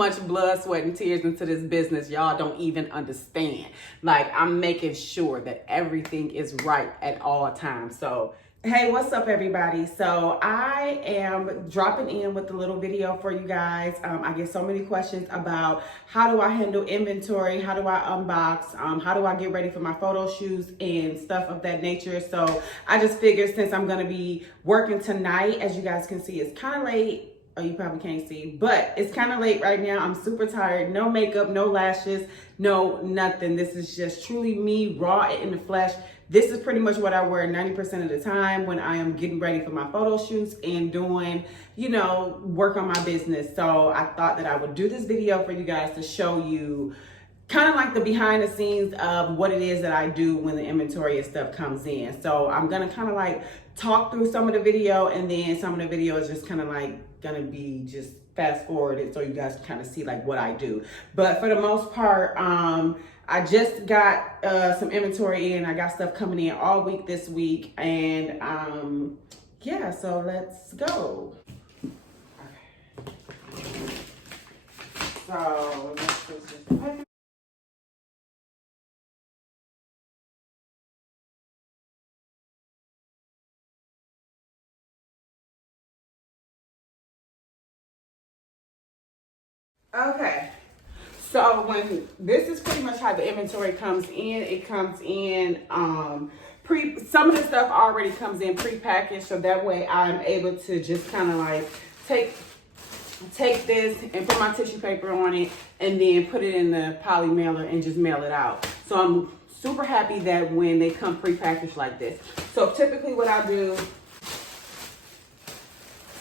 much blood, sweat, and tears into this business. Y'all don't even understand. Like, I'm making sure that everything is right at all times. So, hey, what's up, everybody? So I am dropping in with a little video for you guys. I get so many questions about how do I handle inventory, how do I unbox, how do I get ready for my photo shoots and stuff of that nature. So I just figured, since I'm gonna be working tonight, as you guys can see, it's kind of late. Oh, you probably can't see, but it's kind of late right now. I'm super tired. No makeup, no lashes, no nothing. This is just truly me, raw in the flesh. This is pretty much what I wear 90% of the time when I am getting ready for my photo shoots and doing, work on my business. So I thought that I would do this video for you guys to show you kind of like the behind the scenes of what it is that I do when the inventory and stuff comes in. So I'm gonna kind of like talk through some of the video, and then some of the video is just kind of like gonna be just fast forwarded so you guys can kind of see like what I do. But for the most part, I just got some inventory in. I got stuff coming in all week this week, and yeah, so let's go. Okay. So let's fix this. Okay, so when this is pretty much how the inventory comes in. It comes in some of the stuff already comes in pre-packaged, so that way I'm able to just kind of like take this and put my tissue paper on it and then put it in the poly mailer and just mail it out. So I'm super happy that when they come pre-packaged like this. So typically what I do,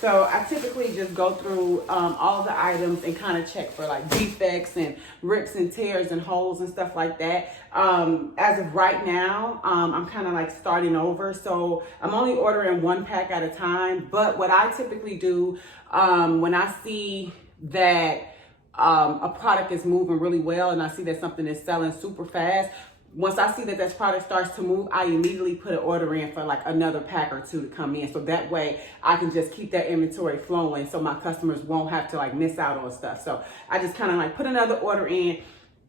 so I typically just go through all the items and kind of check for like defects and rips and tears and holes and stuff like that. As of right now, I'm kind of like starting over. So I'm only ordering one pack at a time. But what I typically do when I see that a product is moving really well and I see that something is selling super fast, once I see that this product starts to move, I immediately put an order in for like another pack or two to come in. So that way I can just keep that inventory flowing so my customers won't have to like miss out on stuff. So I just kind of like put another order in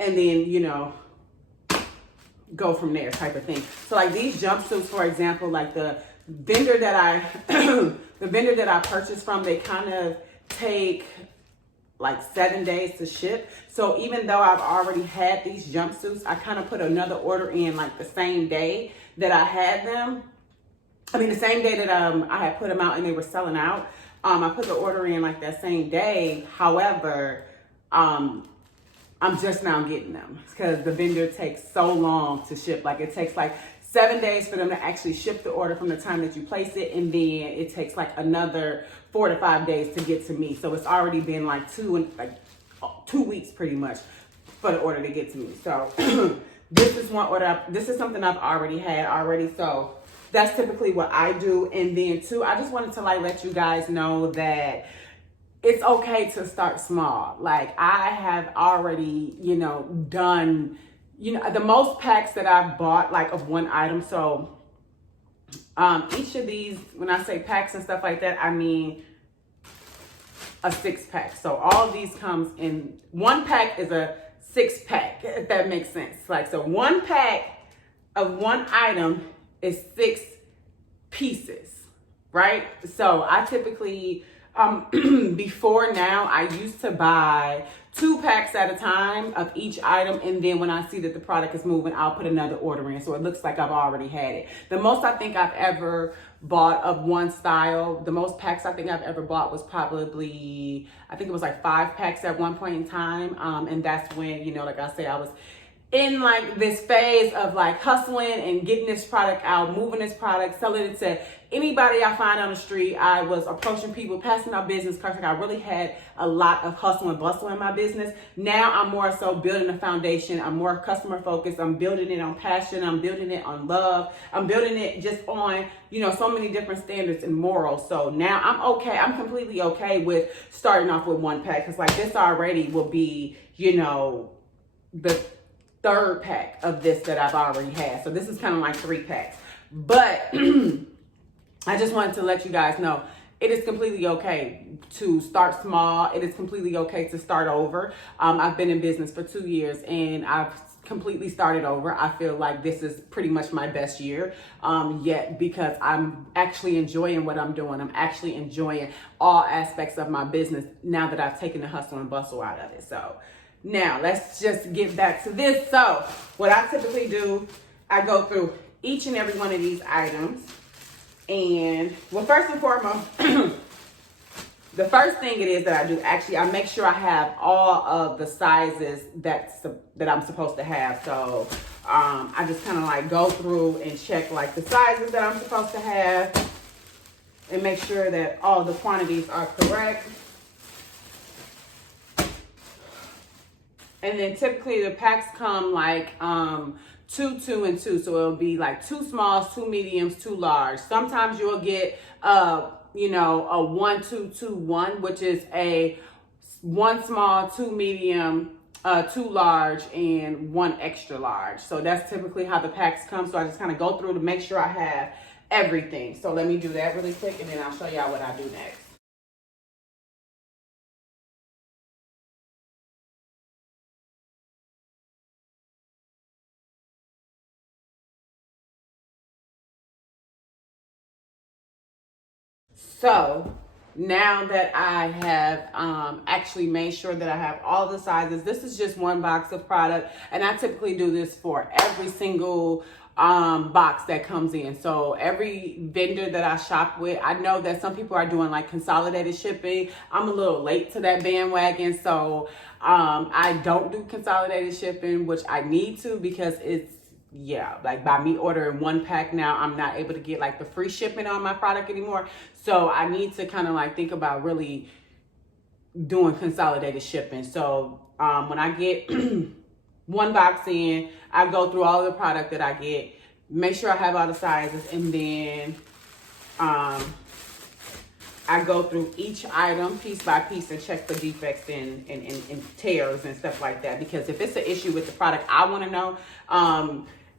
and then, go from there type of thing. So like these jumpsuits, for example, like the vendor that I purchased from, they kind of take like 7 days to ship. So even though I've already had these jumpsuits, I kind of put another order in like the same day that I had them. I mean, the same day that I had put them out and they were selling out. I put the order in like that same day. However, I'm just now getting them because the vendor takes so long to ship. Like it takes like 7 days for them to actually ship the order from the time that you place it, and then it takes like another 4 to 5 days to get to me. So it's already been like 2 weeks pretty much for the order to get to me. So this is one order. This is something I've already had already. So that's typically what I do. And then too, I just wanted to like let you guys know that it's okay to start small. Like I have already, done, the most packs that I've bought like of one item. So each of these, when I say packs and stuff like that, I mean a 6-pack. So all of these comes in, one pack is a 6-pack, if that makes sense. Like, so one pack of one item is 6 pieces, right? So I typically, before now, I used to buy 2 packs at a time of each item, and then when I see that the product is moving, I'll put another order in, so it looks like I've already had it. The most I think I've ever bought of one style, the most packs I think I've ever bought was probably, I think it was like 5 packs at one point in time, and that's when, like I say, I was in like this phase of like hustling and getting this product out, moving this product, selling it to anybody I find on the street. I was approaching people, passing out business cards. Like I really had a lot of hustle and bustle in my business. Now I'm more so building a foundation. I'm more customer focused. I'm building it on passion. I'm building it on love. I'm building it just on, so many different standards and morals. So now I'm okay. I'm completely okay with starting off with 1 pack, because like this already will be, the 3rd pack of this that I've already had. So this is kind of like 3 packs. But I just wanted to let you guys know, it is completely okay to start small. It is completely okay to start over. I've been in business for 2 years and I've completely started over. I feel like this is pretty much my best year yet, because I'm actually enjoying what I'm doing. I'm actually enjoying all aspects of my business now that I've taken the hustle and bustle out of it. So now let's just get back to this. So what I typically do, I go through each and every one of these items. And well, first and foremost, the first thing it is that I do, actually, I make sure I have all of the sizes that I'm supposed to have. So I just kind of like go through and check like the sizes that I'm supposed to have and make sure that all the quantities are correct. And then typically the packs come like 2, 2, and 2. So it'll be like 2 smalls, 2 mediums, 2 large. Sometimes you'll get you know, a 1, 2, 2, 1, which is a 1 small, 2 medium, 2 large, and 1 extra large. So that's typically how the packs come. So I just kind of go through to make sure I have everything. So let me do that really quick, and then I'll show y'all what I do next. So now that I have actually made sure that I have all the sizes, this is just one box of product, and I typically do this for every single box that comes in. So every vendor that I shop with, I know that some people are doing like consolidated shipping. I'm a little late to that bandwagon, so I don't do consolidated shipping, which I need to, because it's, yeah, like by me ordering 1 pack now, I'm not able to get like the free shipping on my product anymore. So I need to kind of like think about really doing consolidated shipping. So when I get 1 box in, I go through all the product that I get, make sure I have all the sizes, and then I go through each item piece by piece and check for defects and tears and stuff like that. Because if it's an issue with the product, I want to know.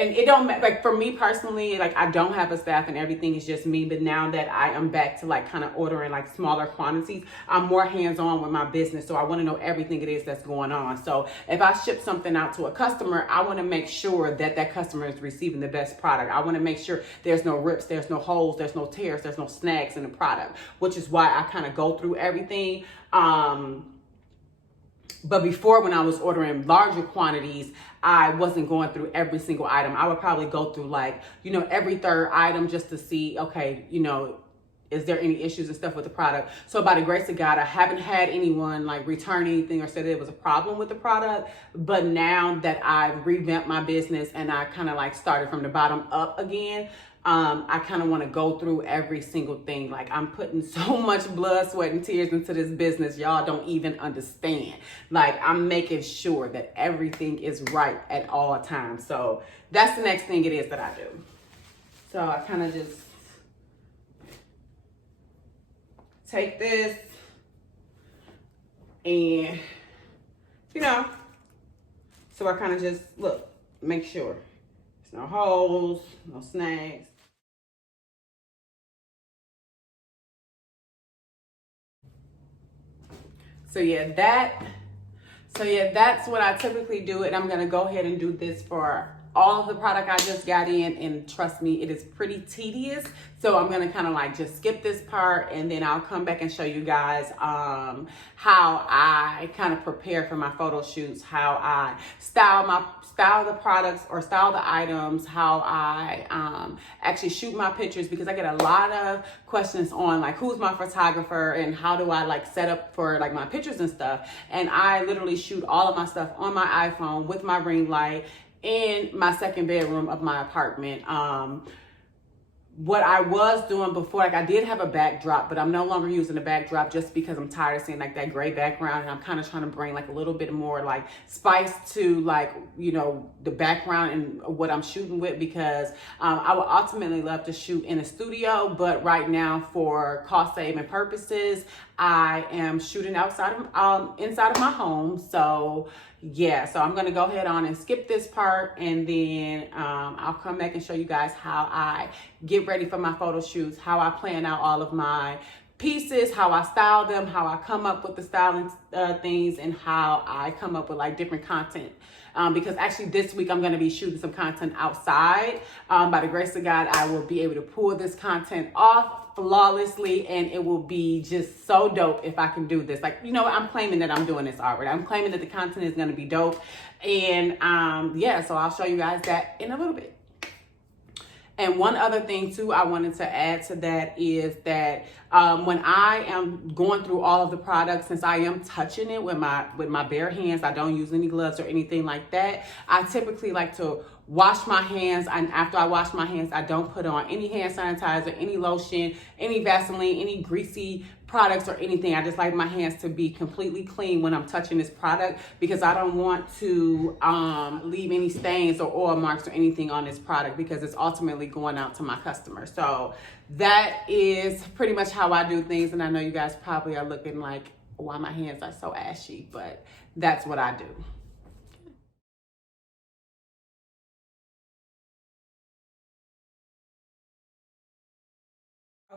And it don't, like for me personally, like I don't have a staff and everything is just me. But now that I am back to like kind of ordering like smaller quantities, I'm more hands-on with my business. So I want to know everything it is that's going on. So if I ship something out to a customer, I want to make sure that that customer is receiving the best product. I want to make sure there's no rips, there's no holes, there's no tears, there's no snags in the product, which is why I kind of go through everything. But before, when I was ordering larger quantities, I wasn't going through every single item. I would probably go through like, you know, every 3rd item just to see, okay, you know, is there any issues and stuff with the product? So by the grace of God, I haven't had anyone like return anything or say that it was a problem with the product. But now that I've revamped my business and I kind of like started from the bottom up again, I kind of want to go through every single thing. Like I'm putting so much blood, sweat, and tears into this business. Y'all don't even understand. Like I'm making sure that everything is right at all times. So that's the next thing it is that I do. So I kind of just take this and, you know, so I kind of just look, make sure there's no holes, no snags. So yeah, that's what I typically do. And I'm gonna go ahead and do this for all of the product I just got in, and trust me, it is pretty tedious. So I'm gonna kind of like just skip this part, and then I'll come back and show you guys how I kind of prepare for my photo shoots, how I style the products or style the items, how I actually shoot my pictures, because I get a lot of questions on like who's my photographer and how do I like set up for like my pictures and stuff. And I literally shoot all of my stuff on my iPhone with my ring light in my 2nd bedroom of my apartment. What I was doing before, like I did have a backdrop, but I'm no longer using the backdrop just because I'm tired of seeing like that gray background, and I'm kind of trying to bring like a little bit more like spice to like, you know, the background and what I'm shooting with, because I would ultimately love to shoot in a studio, but right now for cost saving purposes, I am shooting outside of inside of my home. So yeah, so I'm gonna go ahead on and skip this part, and then I'll come back and show you guys how I get ready for my photo shoots, how I plan out all of my pieces, how I style them, how I come up with the styling things, and how I come up with like different content. Because actually this week I'm going to be shooting some content outside. By the grace of God, I will be able to pull this content off flawlessly, and it will be just so dope if I can do this. Like, you know, I'm claiming that I'm doing this already. I'm claiming that the content is going to be dope. And yeah, so I'll show you guys that in a little bit. And one other thing too I wanted to add to that is that when I am going through all of the products, since I am touching it with my bare hands, I don't use any gloves or anything like that. I typically like to wash my hands, and after I wash my hands, I don't put on any hand sanitizer, any lotion, any Vaseline, any greasy products or anything. I just like my hands to be completely clean when I'm touching this product, because I don't want to leave any stains or oil marks or anything on this product, because it's ultimately going out to my customers. So that is pretty much how I do things. And I know you guys probably are looking like, why my hands are so ashy, but that's what I do.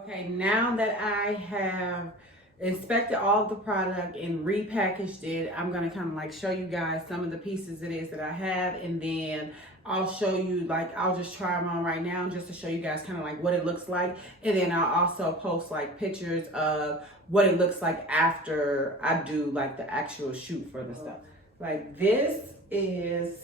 Okay, now that I have inspected all of the product and repackaged it, I'm gonna kind of like show you guys some of the pieces it is that I have, and then I'll show you, like, I'll just try them on right now just to show you guys kind of like what it looks like, and then I'll also post like pictures of what it looks like after I do like the actual shoot for the stuff. Like this is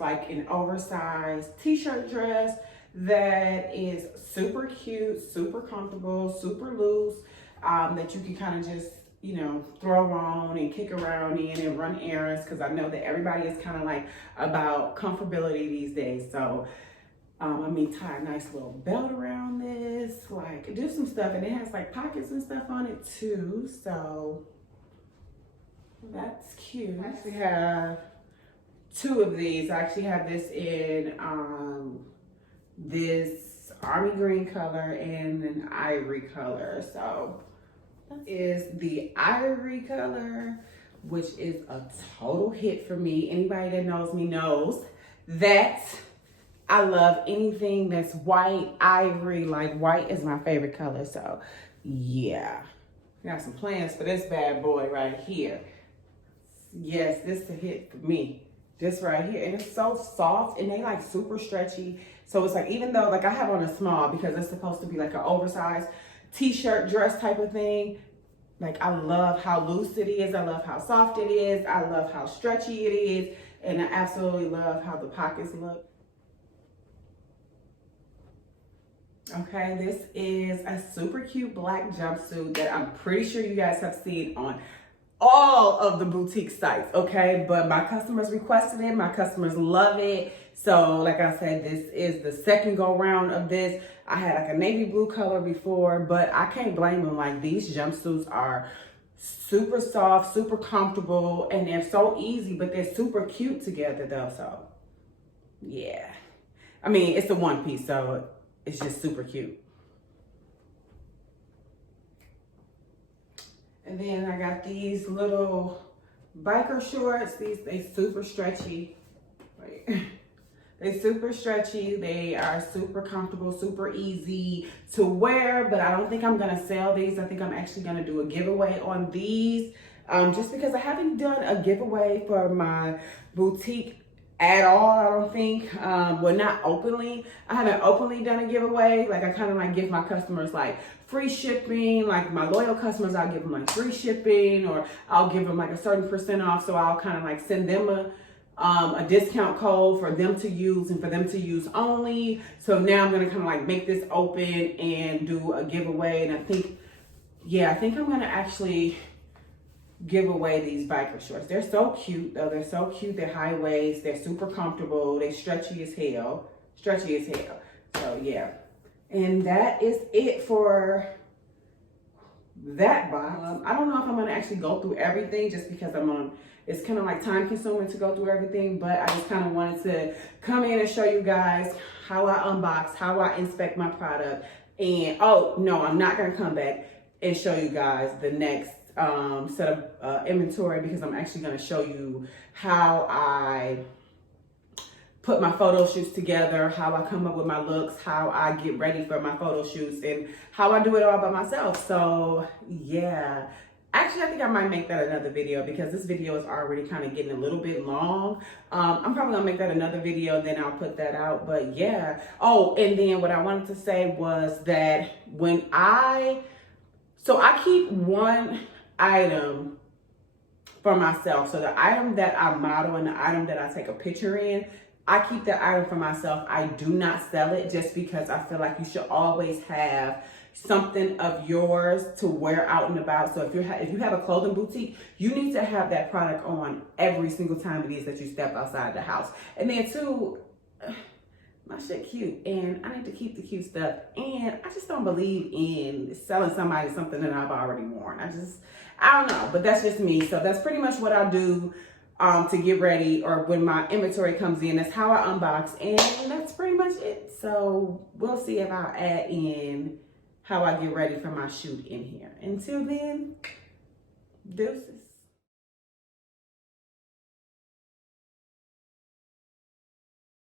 like an oversized t-shirt dress that is super cute, super comfortable, super loose, that you can kind of just, you know, throw on and kick around in and run errands, because I know that everybody is kind of like about comfortability these days. So I mean, tie a nice little belt around this, like do some stuff, and it has like pockets and stuff on it too, so that's cute. I actually have two of these. I actually have this in this army green color and an ivory color. So that is the ivory color, which is a total hit for me. Anybody that knows me knows that I love anything that's white, ivory. Like white is my favorite color. So yeah, got some plans for this bad boy right here. Yes, this is a hit for me. This right here, and it's so soft, and they like super stretchy. So it's like, even though like I have on a small because it's supposed to be like an oversized t-shirt dress type of thing, like I love how loose it is. I love how soft it is. I love how stretchy it is. And I absolutely love how the pockets look. Okay, this is a super cute black jumpsuit that I'm pretty sure you guys have seen on all of the boutique sites, okay? But my customers requested it, my customers love it. So like I said, this is the second go round of this. I had like a navy blue color before, but I can't blame them. Like these jumpsuits are super soft, super comfortable, and they're so easy, but they're super cute together though. So yeah, I mean, it's a one piece, so it's just super cute. And then I got these little biker shorts. They super stretchy. Wait. They super stretchy. They are super comfortable, super easy to wear, but I don't think I'm gonna sell these. I think I'm actually gonna do a giveaway on these, just because I haven't done a giveaway for my boutique at all, I don't think. Well, not openly. I haven't openly done a giveaway. Like I kind of like give my customers like free shipping. Like my loyal customers, I'll give them like free shipping, or I'll give them like a certain % off. So I'll kind of like send them a discount code for them to use and for them to use only. So now I'm gonna kind of like make this open and do a giveaway. And I think, yeah, I think I'm gonna actually give away these biker shorts. They're so cute though. They're so cute. They're high waist. They're super comfortable. They're stretchy as hell. Stretchy as hell. So yeah. And that is it for that box. I don't know if I'm gonna actually go through everything just because it's kind of like time consuming to go through everything, but I just kind of wanted to come in and show you guys how I unbox, how I inspect my product. And oh no, I'm not gonna come back and show you guys the next set of inventory, because I'm actually going to show you how I put my photo shoots together, how I come up with my looks, how I get ready for my photo shoots, and how I do it all by myself. So yeah, actually I think I might make that another video because this video is already kind of getting a little bit long. I'm probably gonna make that another video, then I'll put that out. But yeah, oh, and then what I wanted to say was that when I keep one item for myself. So the item that I model and the item that I take a picture in, I keep that item for myself. I do not sell it just because I feel like you should always have something of yours to wear out and about. So if you have a clothing boutique, you need to have that product on every single time it is that you step outside the house. And then too, my shit cute, and I need to keep the cute stuff. And I just don't believe in selling somebody something that I've already worn. I don't know, but that's just me. So that's pretty much what I do to get ready, or when my inventory comes in. That's how I unbox, and that's pretty much it. So we'll see if I'll add in how I get ready for my shoot in here. Until then, deuces.